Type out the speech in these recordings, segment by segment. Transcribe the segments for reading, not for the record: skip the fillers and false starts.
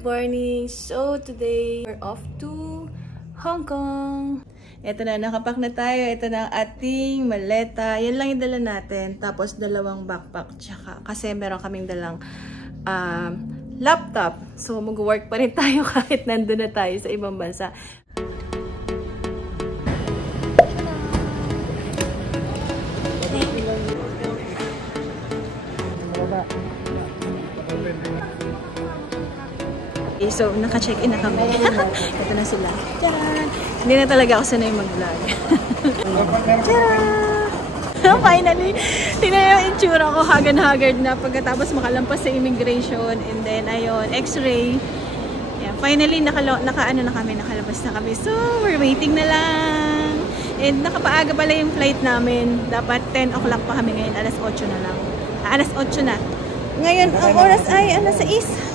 Good morning! So, today, we're off to Hong Kong. Ito na, nakapak na tayo. Ito na ang ating maleta. Yan lang yung dala natin. Tapos, dalawang backpack. Tsaka, kasi meron kaming dalang laptop. So, mag-work pa rin tayo kahit nandun na tayo sa ibang bansa. So, naka-check-in na kami. Ito na sila. Tcharan! Hindi na talaga ako sanay mag-vlog. Tcharan! Finally! Tingnan yung itsura ko. Haggard na pagkatapos makalampas sa immigration. And then, ayun, x-ray. Yeah, finally, nakalabas na kami. So, we're waiting na lang. And nakapaaga pala yung flight namin. Dapat 10 o'clock pa kami ngayon. Alas 8 na lang. Alas 8 na. Ngayon, ang oras ay alas 6.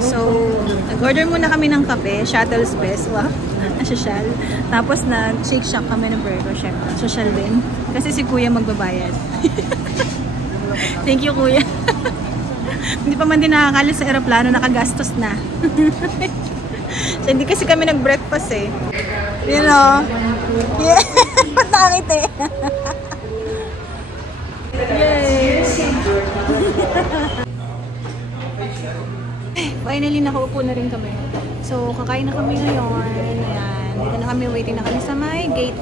So, nag-order muna kami ng kape, Shuttle's Best, wow, social. Tapos nag-shake shack kami ng burger, syempre, social din. Kasi si Kuya magbabayad. Thank you, Kuya. Hindi pa man din nakakala sa aeroplano, nakagastos na. So, hindi kasi kami nag-breakfast eh. You know? Yeah. Patangit eh. Yay! Finally, nakaupo na rin kami. So, kakain na kami ngayon. Ayan. Dito na kami, waiting na kami sa may gate.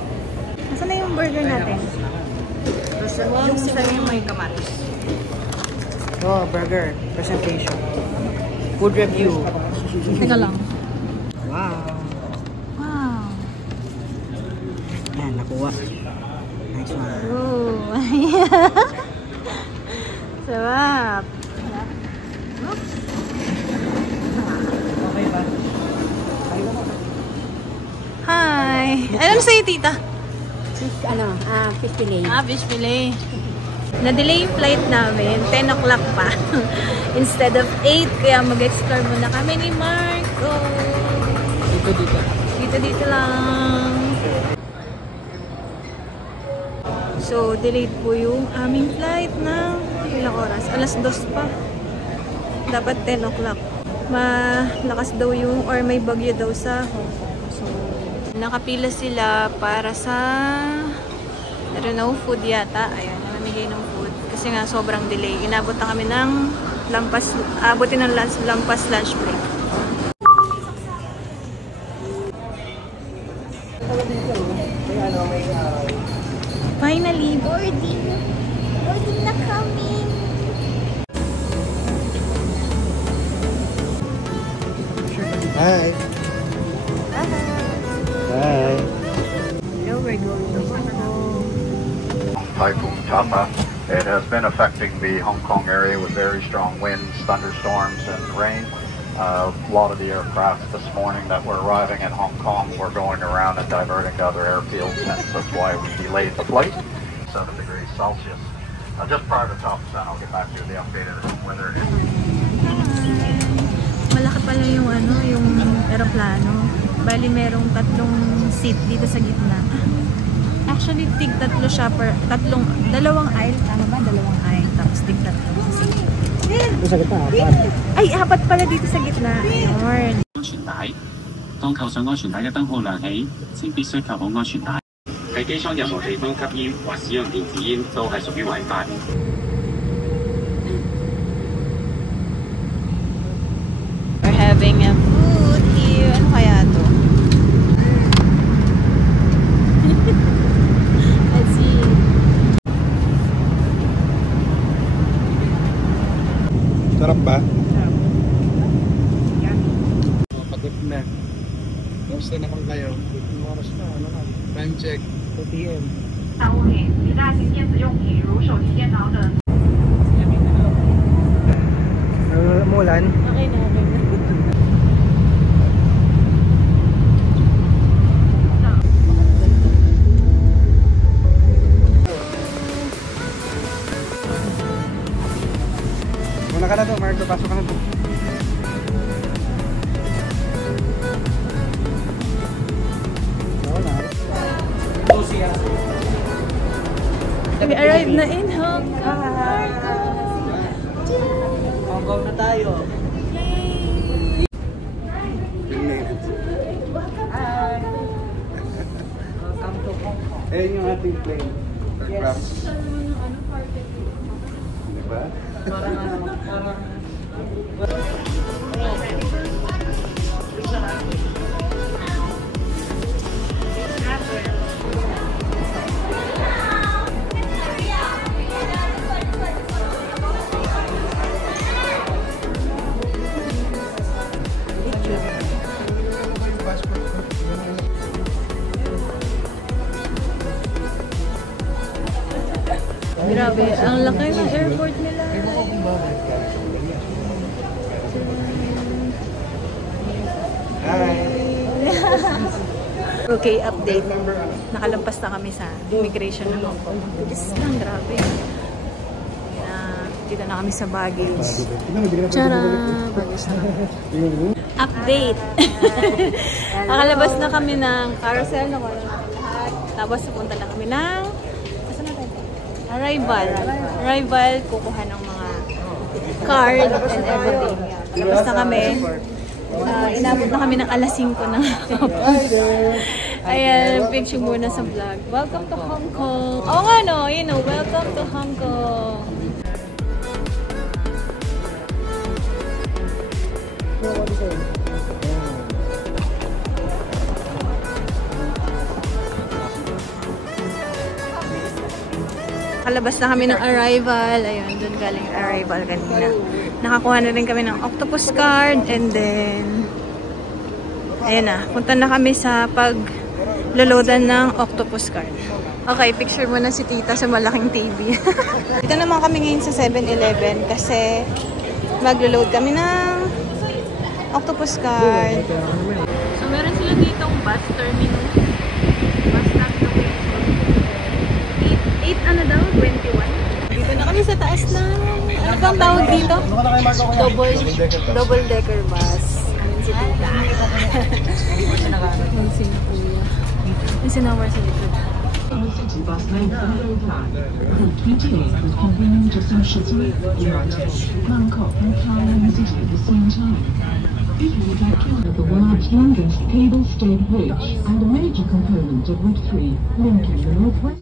Nasaan na yung burger natin? Yung sa yung may kamatis. Oh, burger. Presentation. Food review. Teka lang. Wow. Wow. Ayan, nakuha. Nice one. Ooh. Sarap. Okay ba? Hi! Ano sa'yo, tita? Fish fillet. Fish fillet. Na-delay yung flight namin. 10 o'clock pa. Instead of 8. Kaya mag-explore muna kami ni Marco. Dito lang. So, delayed po yung aming flight na ilang oras. Alas 2 pa. Dapat 10 o'clock. Malakas daw yung, or may bagyo daw sa Hong Kong. So, nakapila sila para sa, I don't know, food yata. Ayan, namamigay ng food. Kasi nga, sobrang delay. Inabot na kami ng abutin ng lampas lunch break. Finally, boarding na kami. Hi. Hi. Now we're going to Hong Kong. Typhoon Tapa. It has been affecting the Hong Kong area with very strong winds, thunderstorms, and rain. A lot of the aircraft this morning that were arriving at Hong Kong were going around and diverting to other airfields, and that's why we delayed the flight. 7 degrees Celsius. Just prior to Tapasan, I'll get back to you with the updated weather. Malaki pala yung yung aeroplano. Bali merong 3 seat dito sa gitna. Actually, tig 3 siya per dalawang aisle, tama ba? Dalawang aisle tapos tig 3 seat. Sa gitna, Ay, 4 pala dito sa gitna. Ayun. 當扣上安全帶嘅燈號亮起，請必須扣好安全帶。喺機艙任何地方吸煙或使用電子煙都係屬於違法。 We're having a food here. Ano kaya to? Let's see. Sarap ba? Sarap. Pagod na. Kamusta naman kayo? 15 oras na. Ano na? Time check. 2 p.m. 商务品、其他型电子用品如手提电脑等。 Mulan. Okay na. Muna ka na to, Marco. Pasok ka na to. We arrived na in Hong Kong. Hong Kong na Ayan yung ating plane. Yes. Diba? Grabe, ang laki ng airport nila. Okay, update. Nakalampas na kami sa immigration ng Hong Kong. Bilis lang, grabe. Dito na kami sa baggage. Tara! Baggage na kami. Update! Nakalabas na kami ng carousel. Nakuha na natin lahat. Tapos pupunta na kami ng arrival. Kukuha ng mga card and everything. Tapos na kami. Inabot na kami ng alas 5 na. Ayan, picture muna sa vlog. Welcome to Hong Kong. Oo nga no, welcome to Hong Kong. Kalabas na kami ng arrival. Ayun, doon galing arrival kanina. Nakakuha na rin kami ng octopus card. And then, ayun na. Punta na kami sa pagloloadan ng octopus card. Okay, picture muna si tita sa malaking TV. Dito naman kami ngayon sa 7-Eleven kasi maglo-load kami ng octopus card. So, meron sila ditong bus terminal. Bus terminal. 8 ano daw? 21. Dito na kami sa taas na. Ano bang tawag dito? Double decker bus. Amin si tita. Amin si kuya. Amin si Nawar sa likod. City bus lane from Loplan. Route 28 with convening to Sunshine, United, Bangkok and Thailand City at the same time. If you would like to have the world's longest cable-stayed bridge and a major component of Route 3, linking the northwest.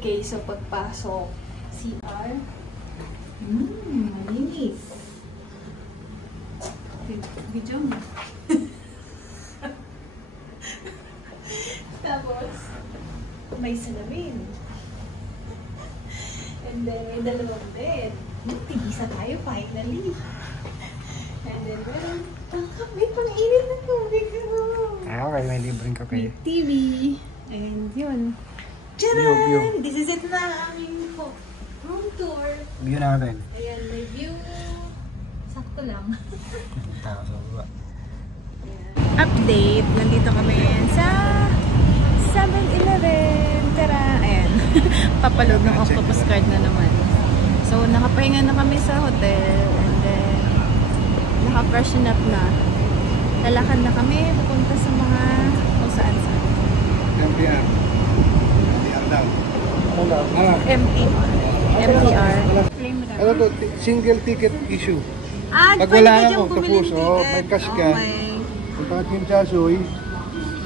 Okay, so pagpasok, CR. Malinis. Video mo. Tapos, may salamin. And then, may dalawang bed. Tigisa tayo, finally. And then, may pang-init na tubig. Okay, may libreng kape. TV. And yun. Tcharan! This is it na aming home tour. View natin. Ayan, may view. Sakto lang. Tao sa baba. Update. Nandito kami sa 7-Eleven. Tara! Ayan. Papaload ng octopus card na naman. So, nakapahinga na kami sa hotel. And then, naka-freshen up na. Lalakad na kami. Pupunta sa mga kung saan-saan. MTR. MTR. Ano to? Single ticket issue. Pag Pwede wala ka ka dyan mo, tapos, bumili may cash ka. Okay. Kung bakit yung chasoy, 5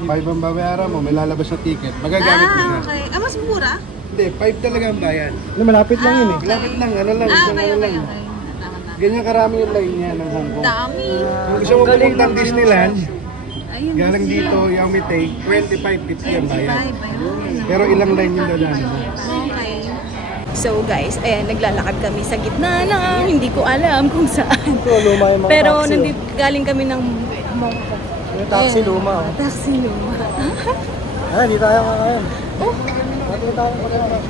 ang babayaran mo, may lalabas na ticket. Magagamit mo siya. Okay. Mas mura? Hindi, 5 talaga ang bayan. Malapit lang yun eh. Malapit lang, ano lang, isang okay, ano okay. lang. Ganyan karami yung line niya ng Hong Kong. Dami. Kung gusto mo pumunta ng Disneyland, Ayun, galing dito, Yao Mi Tay, 25-50 ang bayan. Pero ilang line yung dadaan mo? Okay. So guys, ayan, naglalakad kami sa gitna ng hindi ko alam kung saan. Pero nandito galing kami ng Bangkok. Yung taxi Ayan. luma. Taxi luma. Hindi tayo kakain. Oh,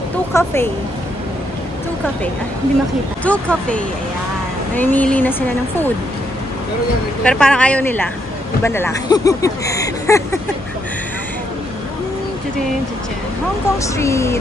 Two Cafe. Hindi makita. Two Cafe, ayan. Namimili na sila ng food. Pero parang ayaw nila. Iba na lang. Hong Kong Street.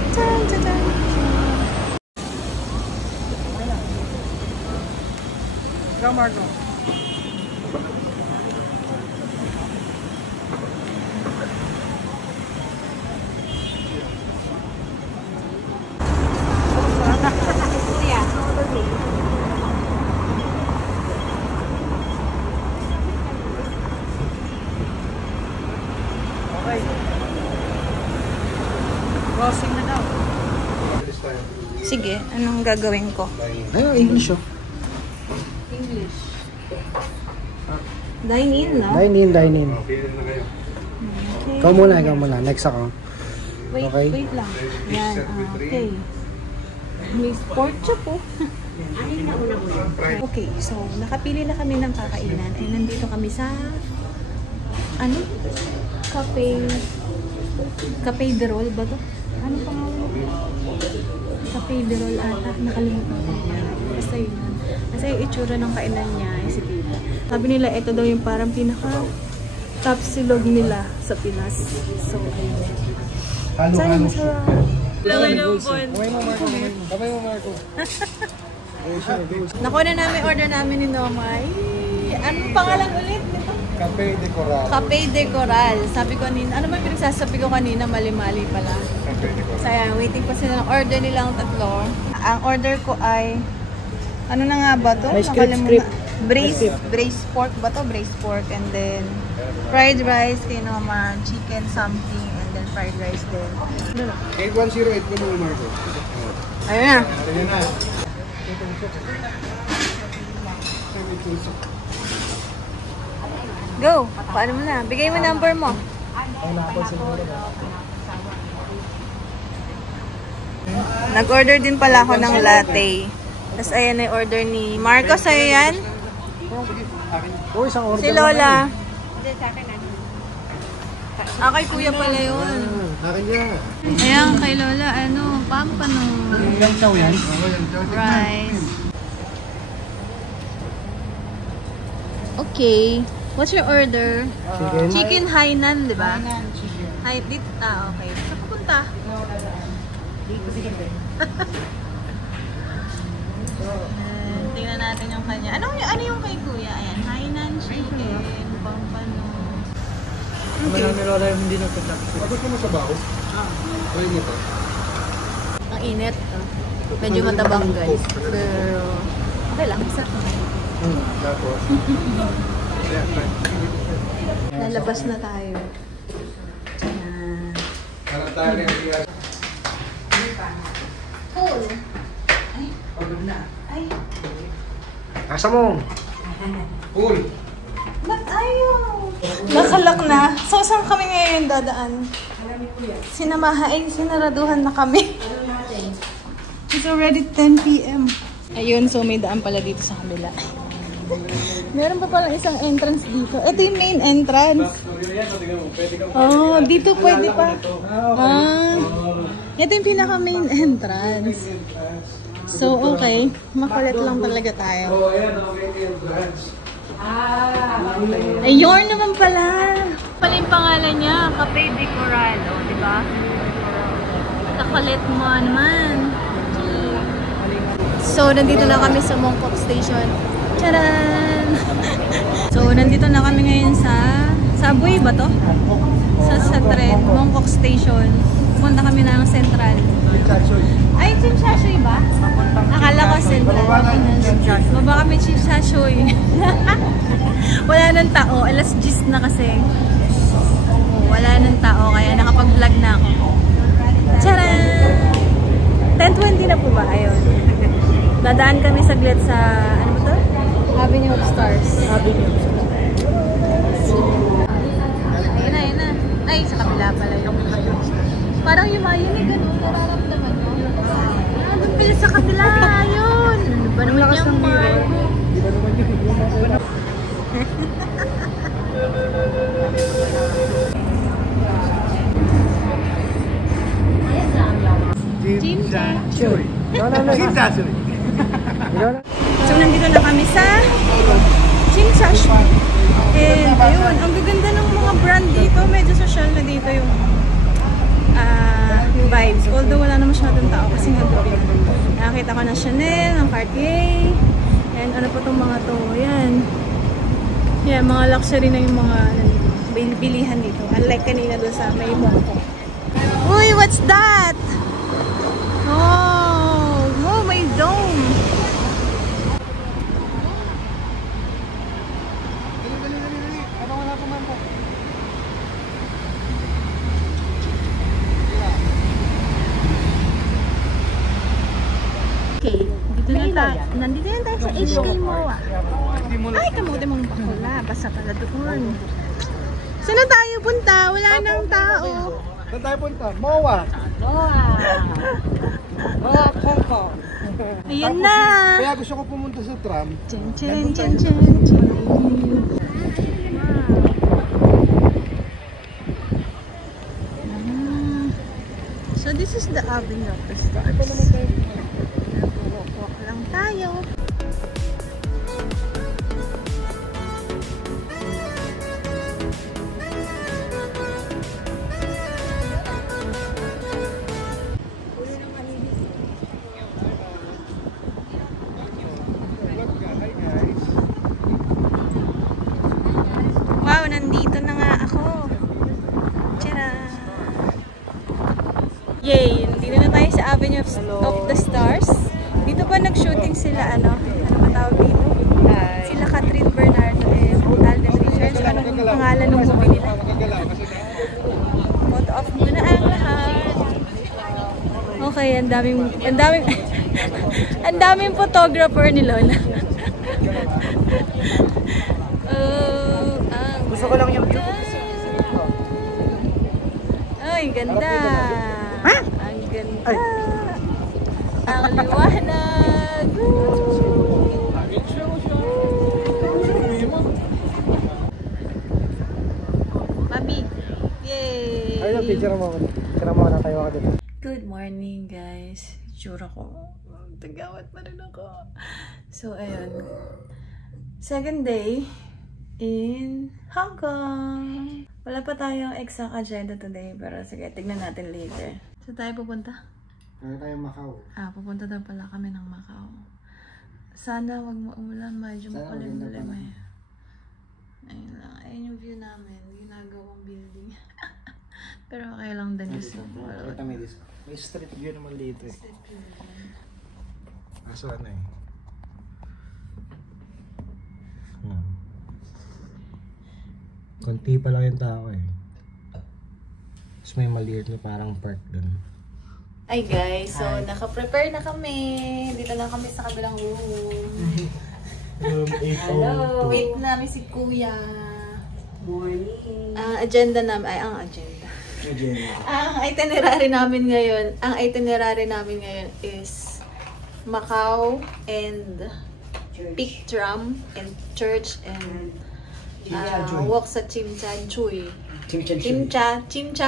Sige, anong gagawin ko? Ayun, English oh. English. Dine in na? Dine in. Okay. Ikaw muna. Next ako. Wait, Okay. wait lang. Yan, okay. May pork chop po. Okay, so nakapili na kami ng kakainan. And nandito kami sa Cafe de Rol ba to? Ano pangalan? Cafe de Rol ata. Nakalimutan ko. Basta yun. Kasi yung itsura ng kainan niya ay si Tita. Sabi nila, ito daw yung parang pinaka top silog nila sa Pinas. So, ayun. Sana masarap. Laway ng bon. Kamay mo, Marco. Nakuha na namin order namin ni Nomay. Anong pangalan ulit nito? Cafe de Coral. Cafe de Coral. Sabi ko kanina, ano man pinagsasabi ko kanina, mali-mali pala. Cafe de Coral. So ayan, waiting pa sila ng order nilang tatlo. Ang order ko ay, ano na nga ba to? Ay, script. Braised pork ba to? Braised pork and then fried rice kay Noma, chicken something and then fried rice din. 8108 mo mo, Marco. Ayun na. Ayun na. Go! Paano mo na? Bigay mo number mo. Nag-order din pala ako ng latte. Tapos ayan na yung order ni Marco. Sa'yo yan? Oh, isang order. Si Lola. Kay kuya pala yun. Akin niya. Ayan, kay Lola, ano, pampano. Ilang chow yan? Rice. Okay. What's your order? Chicken. Chicken Hainan, di ba? Okay. Saan pupunta? Tingnan natin yung kanya. Ano yung kay kuya? Ayan, Hainan chicken, pampano. Okay. Hindi na punta. Abot mo sa baho? Try mo to. Ang init. Medyo matabang guys. Pero, okay lang. Isa. Tapos. Lalabas na tayo. Tiyan. Harap tayo ng iya. Cool. Ay. Asa mo? Uy! Ba't ayaw? Nakalak na. So, saan kami ngayon dadaan? Sinaraduhan na kami. It's already 10 p.m. Ayun, so may daan pala dito sa kabila. Meron pa palang isang entrance dito. Ito yung main entrance. Oh, dito pwede pa. Ito yung pinaka main entrance. So, okay. Makulit lang talaga tayo. Ayun naman pala. Pala yung pangalan niya, Cafe de Coral. O, diba? Kakulit mo naman. So, nandito na kami sa Mongkok Station. Charan! So, nandito na kami ngayon sa subway ba to? Sa tren, Mongkok Station. Pumunta kami ng Central. Ay, Chief Shashoy ba? Akala ko Central. Baba kami Chief Shashoy. Wala nang tao. Alas 10 na kasi. Wala nang tao. Kaya nakapag-vlog na ako. Charan! 10:20 na po ba? Ayun. Dadaan kami saglit sa, ano ba to? Avenue of Stars. Avenue of Stars. Ayun na. Ay, sa kabila pala yung parang yumayinig, ano, nararamdaman mo. Doon pala sa kabila, yun. Ano ba naman yung Marco? Jim Shashoy. So, nandito na kami sa Jim Shashoy. And, ayun, ang gaganda ng mga brand dito. Medyo social na dito yung vibes. Although, wala na masyadong tao kasi nagabi. Nakakita ko na Chanel, ng Cartier. And, ano pa itong mga to? Yan. Yan, mga luxury na yung mga bilihan dito. Unlike kanina doon sa may Mongkok. Uy, what's that? Oh, may dome. nandito yan tayo sa HK MOA. Ay, kamuti mong bakula. Basta pala doon. Saan na tayo punta? Wala nang tao. Saan tayo punta? MOA! Oh, Kongko. Ayan na. Kaya gusto ko pumunta sa tram. Chin, chin, chin, chin, chin. So this is the avenue of the stars. Walk lang tayo. Wow, nandito na nga ako. Tara! Yay! Dito na tayo sa Avenue of the Stars. Dito pa nag-shooting sila, ano ba tawag dito? Sila Catherine Bernardo and Alden Richards. Anong pangalan ng movie nila? Photo off muna ang lahat. Okay, ang daming photographer ni Lola. Gusto ko lang yung view. Ay, ganda. Ang ganda. Ang liwanag. Mami. Yay! Ayun, picture mo ako. Picture mo na tayo ako dito. Good morning, guys. Tsura ko. Tagawat pa rin ako. So, ayun. Second day in Hong Kong. Wala pa tayong exact agenda today, pero sige, tignan natin later. So, tayo pupunta? Tayo tayo Macau. Pupunta daw pala kami ng Macau. Sana wag maulan, medyo makulim-ulim eh. Ayun lang. Ayun yung view namin. Ginagawang building. Pero okay lang din kasi. May street view naman dito eh. Kaso ano eh. Konti pa lang yung tao eh. Tapos may maliit na parang park dun. Ay guys, so naka-prepare na kami. Dito na kami sa kabilang room. Room 802. Wait namin si Kuya. Morning. Ang agenda namin, ang itinerary namin ngayon is Macau and Peak Tram and church and walk sa Chimcha Chuy. Chimcha Chuy.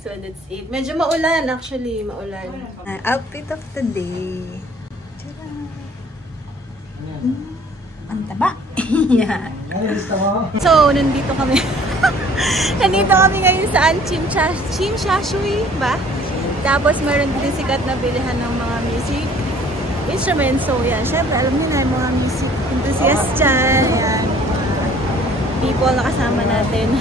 So that's it. Medyo maulan actually, maulan. Outfit of the day. Ang taba. Yeah. So, nandito kami. Nandito kami ngayon saan? Chimcha Chuy ba? Tapos meron din sikat na bilihan ng mga music instruments. So, yan. Syempre, alam niyo na yung mga music enthusiasts dyan. Yan. People na kasama natin.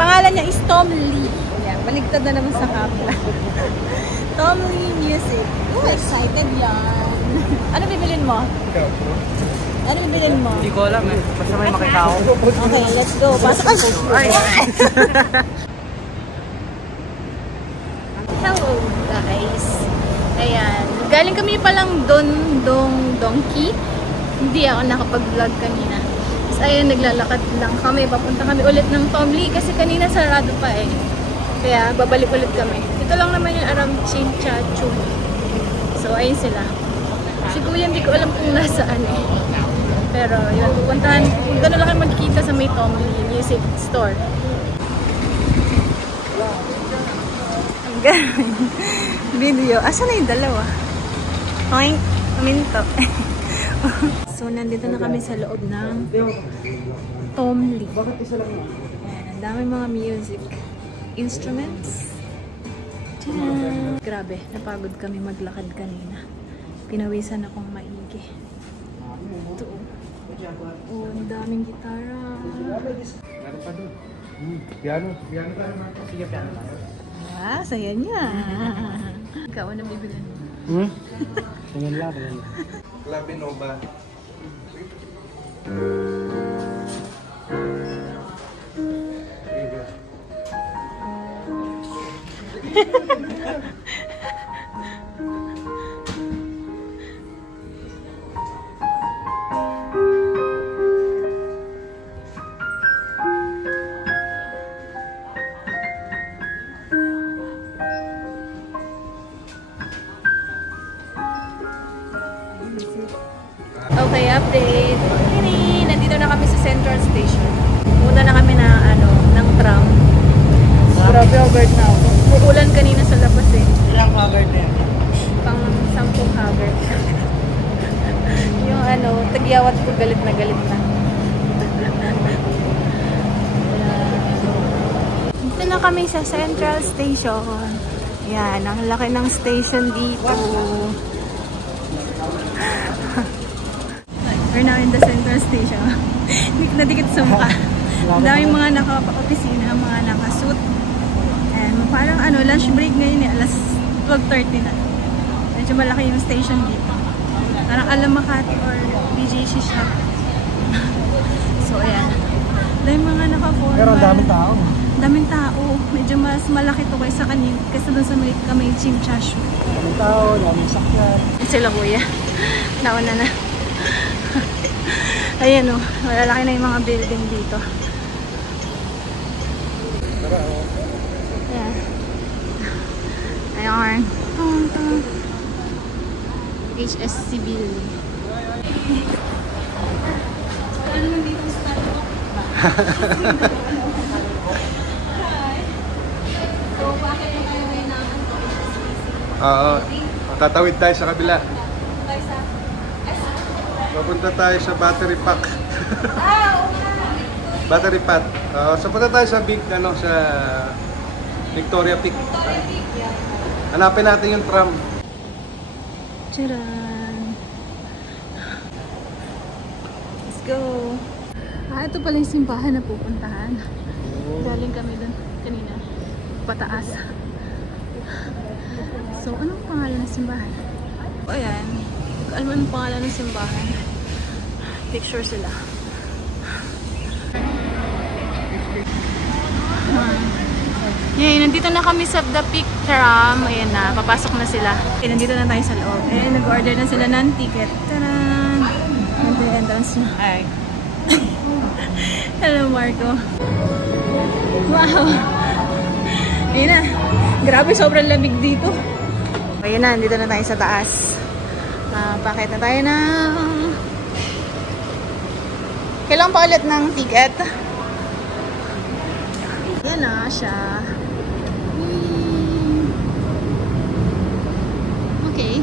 Pangalan niya is Tom Lee. Yan. Baligtad na naman sa camera. Tom Lee Music. Oh, excited yan. Ano bibilin mo? Ano bibilin mo? Hindi ko alam eh. Basta may makita ako. Okay, let's go. Pasok ka. Hello guys. Ayan. Galing kami palang Donkey. Hindi ako nakapag-vlog kanina. Tapos ayun, naglalakad lang kami. Papunta kami ulit ng Tom Lee kasi kanina sarado pa eh. Kaya babalik ulit kami. Ito lang naman yung around Chimcha Chuy. So ayun sila. Si Kuya hindi ko alam kung nasaan eh. Pero yun, pupunta na lang kayo magkikita sa may Tom Lee Music Store. Video. Asa na yung dalawa? Oink. Minto. So, nandito na kami sa loob ng Tom Lee. Ayan, ang daming mga music instruments. Tadaan! Grabe, napagod kami maglakad kanina. Pinawisan akong maigi. Ito. Oh, ang daming gitara. Meron pa doon. Piano. Piano tayo, Marco. Sige, piano tayo. Ah, saya niya. Ikaw, ano bibilin mo? Tingin lang. Labinova. Okay, update. Tini! Nandito na kami sa Central Station. Muna na kami ng tram. Grabe, haggard na ako. Uulan kanina sa labas eh. Ilang haggard na yan? Pang 10 haggard. Yung tagyawat ko galit na galit na. Dito na kami sa Central Station. Yan, ang laki ng station dito. We're now in the Central Station. Nadikit sa mukha. Ang daming mga naka-opisina, mga naka-suit. And parang lunch break ngayon eh, alas 12:30 na. Medyo malaki yung station dito. Parang Alamakati or BJC shop. So ayan. Dahil mga naka-formal. Pero ang daming tao. Daming tao. Medyo mas malaki to kaysa kanina. Kasi doon sa may Chimchash. Daming tao, daming sakyan. Sila kuya. Nauna na. Ayan o. Malalaki na yung mga building dito. Tara, oh. Ayan. Ayan. HSC building. Ano nang dito sa Starbucks? So, bakit yung kayo ngayon naman to? Oo. Tatawid tayo sa kabila. Tayo sa... Papunta tayo sa battery pack. Battery pack. So punta tayo sa big, sa Victoria Peak. Hanapin natin yung tram. Tcharan! Let's go! Ito pala yung simbahan na pupuntahan. Galing kami doon kanina. Pataas. So, anong pangalan ng simbahan? O, ayan. Alam mo anong pangalan ng simbahan? Picture sila. Yay, nandito na kami sa The Peak Tram. Ayan na, papasok na sila. Okay, nandito na tayo sa loob. Eh, nag-order na sila ng ticket. Taran! Nandito yung entrance na. Ay. Hello, Marco. Wow! Ayun na. Grabe, sobrang lamig dito. Ayun na, nandito na tayo sa taas. Pakita na tayo ng... Kailangan pa ulit ng ticket. Yan na siya. Okay.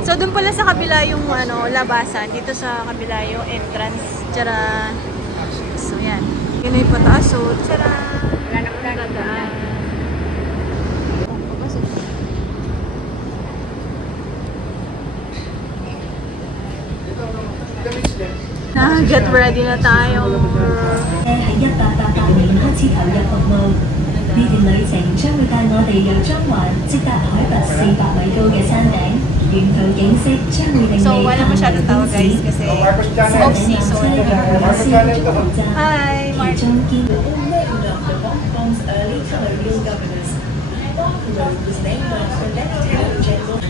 So doon pala sa kabila yung labasan. Dito sa kabila yung entrance. Tcharan. So yan. Yun ay pataas. So tcharan. Gandaan. Get ready na tayo. 喺1888年開始投入服務。呢段旅程將會帶我哋由中環直達海拔400米高嘅山頂，沿途景色將會令你So wala masyadong tao guys kasi off season. Hi, Mark.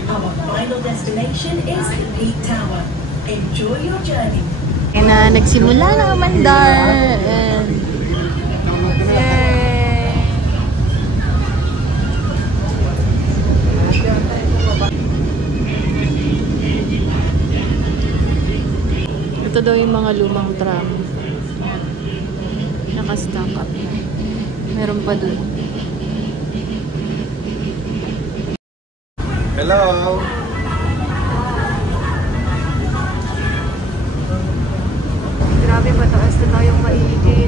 Our final destination is Peak Tower. Enjoy your journey. Kaya na nagsimula na umandar. And yay! Ito daw yung mga lumang tram. Naka-stack up na. Meron pa dun. Hello! Grabe ba taas na tayong maigit.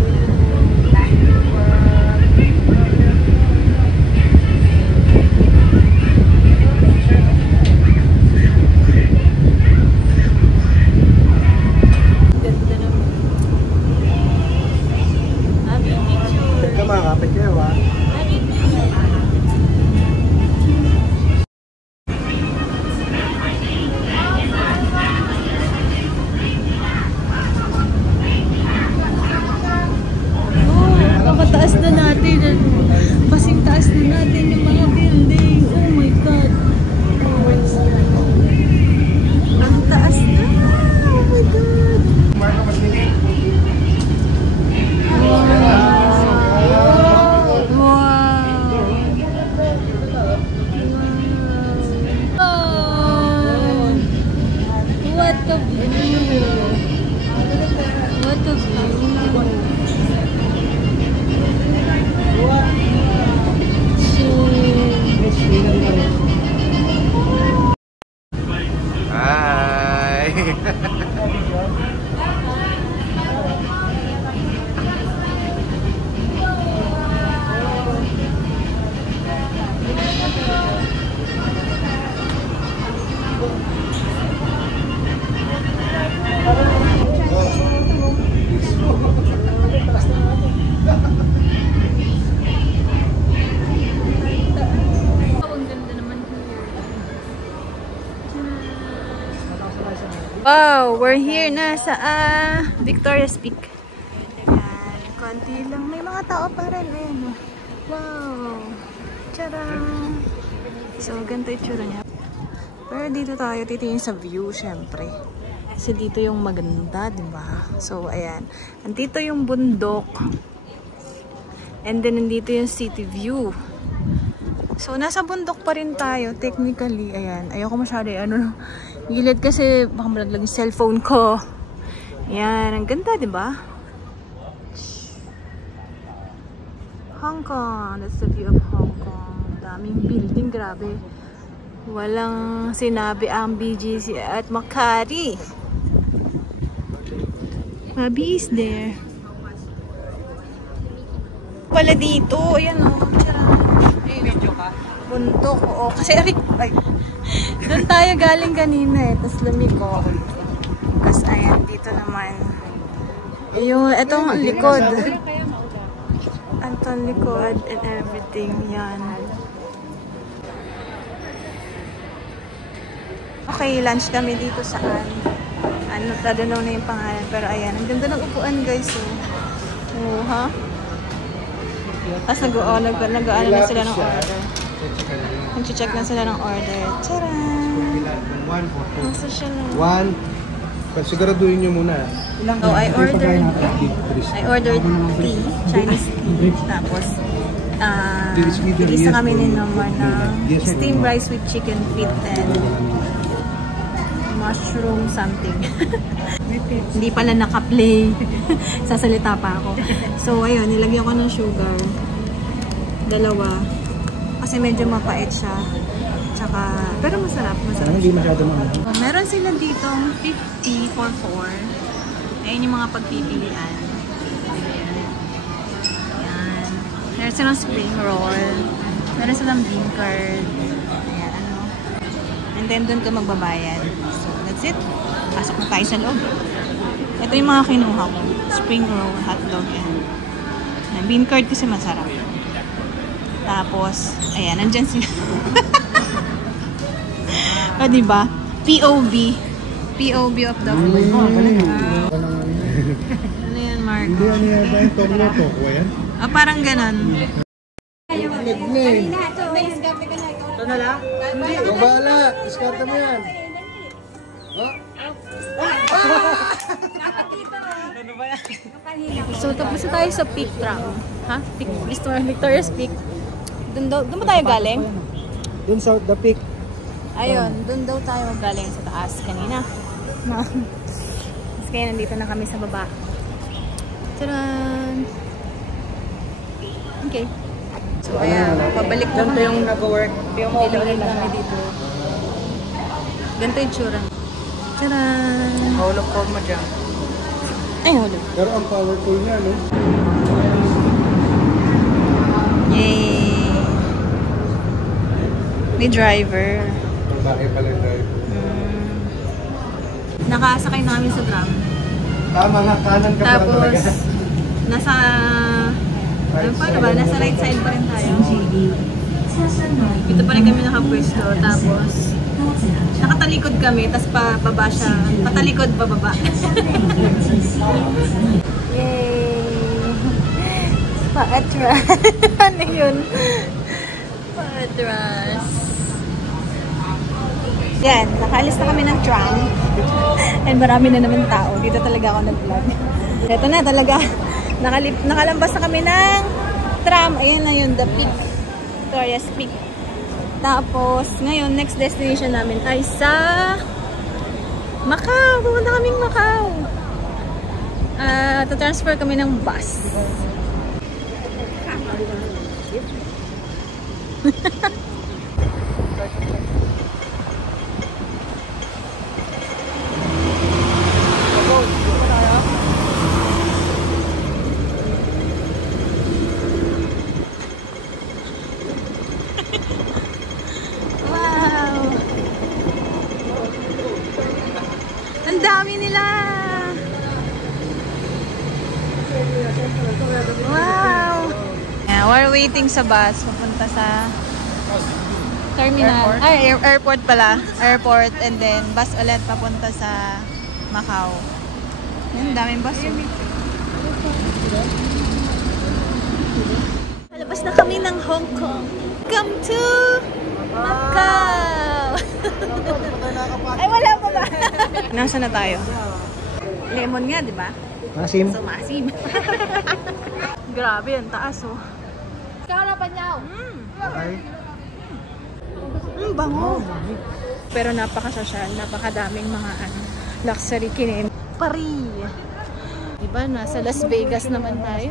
Ganda naman. Happy picture. Ito makakapit kayo ha. Happy picture. Wow, we're here na sa Victoria's Peak. Ayan, konti lang. May mga tao pa rin. Ayan. Wow. Tcharam! So, ganito yung tsura niya. Pero dito tayo titingin sa view, syempre. Kasi dito yung maganda, diba? So, ayan. Andito yung bundok. And then, nandito yung city view. So, nasa bundok pa rin tayo, technically. Ayan. Ayoko masyado, gilid kasi baka malaglag yung cellphone ko. Ayan. Ang ganda, diba? Hong Kong. That's the view of Hong Kong. Daming building, grabe. Walang sinabi ang BGC at Makati. Bobby is there. Wala dito. Ayan o. Bundok. Oo. Kasi ay. Doon tayo galing kanina eh. Tapos lumiko. Tapos ayan. Dito naman. Itong likod. Itong likod and everything. Yan. Okay, lunch kami dito saan. Tadanaw na yung pangalan. Pero ayan, ang ganda ng upuan guys. Oh, ha? Tapos nag-ano na sila ng order. Nag-check na sila ng order. Tcharan! Nasa siya lang. Siguraduhin nyo muna. So, I ordered tea, Chinese tea. Tapos, isa kami number na steamed rice with chicken feet and mushroom something. Hindi pala naka-play. Sasalita pa ako. So, ayun, nilagyan ko ng sugar. 2. Kasi medyo mapait siya. Tsaka, pero masarap. Hindi masyado mahal. Meron sila ditong 50 for 4. Ayun yung mga pagpipilian. Ayan. Meron silang spring roll. Meron silang bean curd. Ayan, And then, doon ka magbabayad. So, that's it. Pasok na tayo sa loob. Ito yung mga kinuha ko. Spring roll, hotdog, yan. Bean curd kasi masarap. Tapos, ayan, nandyan sila. O, diba? POV. POV of the food. Ano yan, Mark? Hindi, ano yan ba yung tomloto ko yan? Parang ganon. Ito na lang? Hindi. Babala. Diskarte mo yan. So, tapos na tayo sa Peak Tram. Ha? Victoria's Peak. Doon ba tayo galing? Doon sa the peak. Ayun, doon daw tayo galing sa taas kanina. Tapos kaya nandito na kami sa baba. Tadaan! Okay. So, ayan. Pabalik na kami. yung nag-work. Pinulit kami dito. Ganito yung tsura. Tadaan! Hulog code mo dyan. Ay, hulog. Pero ang powerful niya, no? Yay! May driver. Bakit pala yung driver? Nakasakay na kami sa tram. Tama nga, kanan ka pa talaga. Tapos, paano ba? Nasa right side pa rin tayo. Dito pa rin kami nakapwesto. Tapos, nakatalikod kami. Tapos, pababa siya. Patalikod, pababa. Yay! Pa-atras. Ano yun? Pa-atras. Yan, nakaalis na kami ng tram. And marami na naman tao. Dito talaga ako nag-vlog. Ito na talaga. Nakalambas na kami ng tram. Ayan na yun, the Peak. Victoria's Peak. Tapos, ngayon, next destination namin ay sa Macau. Pumunta kaming Macau. Transfer kami ng bus. kami nila! Wow! Yeah, we're waiting sa bus. Papunta sa terminal. Airport pala. Airport and then bus ulit papunta sa Macau. Yan, daming bus. Palabas na kami ng Hong Kong. Come to Macau! Ay, wala pa ba? Nasa na tayo? Lemon nga, di ba? Masim. So, masim. Grabe, ang taas, oh. Ay. Bango. Pero napaka-social, napakadaming mga luxury kinin. Paris. Diba, nasa Las Vegas naman tayo.